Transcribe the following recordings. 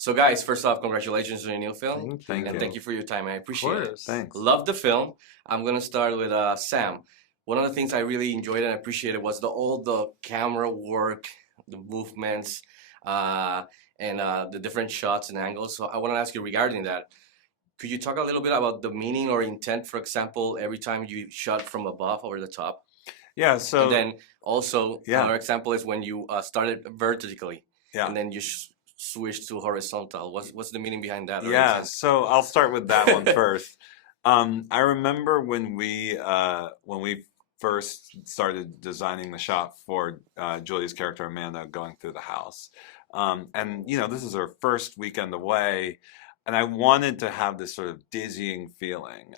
So, guys, first off, congratulations on your new film. Thank you. And thank you for your time. I appreciate it. Thanks. Love the film. I'm going to start with Sam. One of the things I really enjoyed and appreciated was all the camera work, the movements, and the different shots and angles. So I want to ask you regarding that. Could you talk a little bit about the meaning or intent, for example, every time you shot from above over the top? Yeah, so... And then also, Yeah. another example is when you started vertically. Yeah. And then you switched to horizontal. What's the meaning behind that? or Yeah, intent? so I'll start with that one first. I remember when we first started designing the shot for Julia's character Amanda going through the house. And you know, this is her first weekend away, and I wanted to have this sort of dizzying feeling.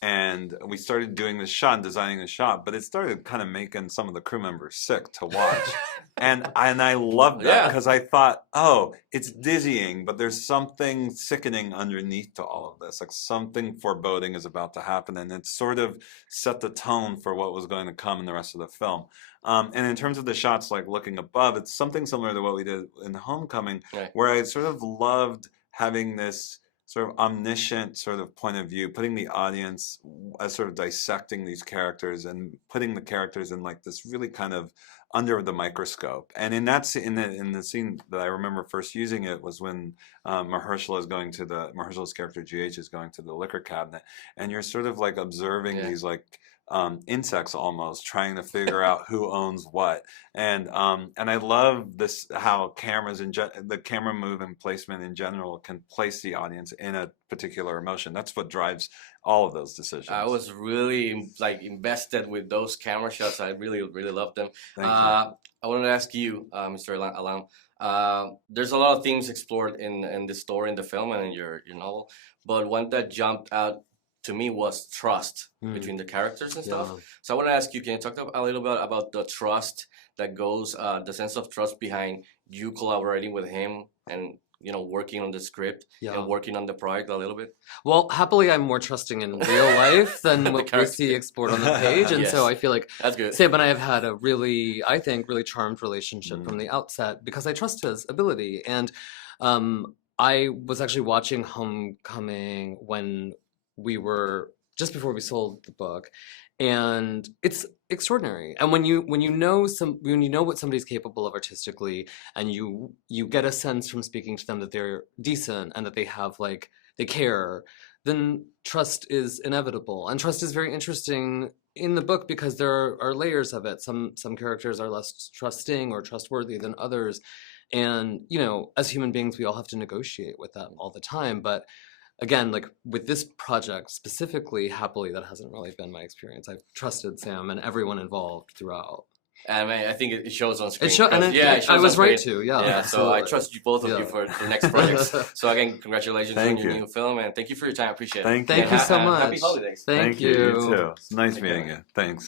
And we started doing this shot and designing the shot, but it started kind of making some of the crew members sick to watch. and I loved that because I thought, oh, it's dizzying, but there's something sickening underneath to all of this. Like something foreboding is about to happen, and it sort of set the tone for what was going to come in the rest of the film. And in terms of the shots, like looking above, it's something similar to what we did in Homecoming, where I sort of loved having this sort of omniscient sort of point of view, putting the audience as sort of dissecting these characters and putting the characters in like this really kind of under the microscope. And in that in the scene that I remember first using it was when Mahershala's character GH is going to the liquor cabinet, and you're sort of like observing these like insects almost trying to figure out who owns what, and I love this how cameras and the camera move and placement in general can place the audience in a particular emotion. That's what drives all of those decisions. I was really like invested with those camera shots. I really loved them. Thank you. I wanted to ask you, Mr. Alam. There's a lot of themes explored in the story, in the film, and in your novel, but one that jumped out to me was trust between the characters and stuff. So I want to ask you, can you talk a little bit about the trust that goes, the sense of trust behind you collaborating with him and, you know, working on the script and working on the project a little bit? Well, happily, I'm more trusting in real life than what we see explored on the page. And so I feel like that's good. Sam and I have had a really, I think, really charmed relationship from the outset because I trust his ability. And I was actually watching Homecoming when we were just before we sold the book, and it's extraordinary. And when you know what somebody's capable of artistically, and you get a sense from speaking to them that they're decent and that they have like they care, then trust is inevitable. And trust is very interesting in the book because there are layers of it. Some characters are less trusting or trustworthy than others, and you know, as human beings, we all have to negotiate with that all the time. But again, like with this project specifically, happily, that hasn't really been my experience. I've trusted Sam and everyone involved throughout. And I think it shows on screen. It shows I was right to, so I trust you, both of you, for the next projects. So again, congratulations on your new film, and thank you for your time. I appreciate it. Thank you so much. Happy holidays. Thank you. You too. It's nice meeting you. Thanks.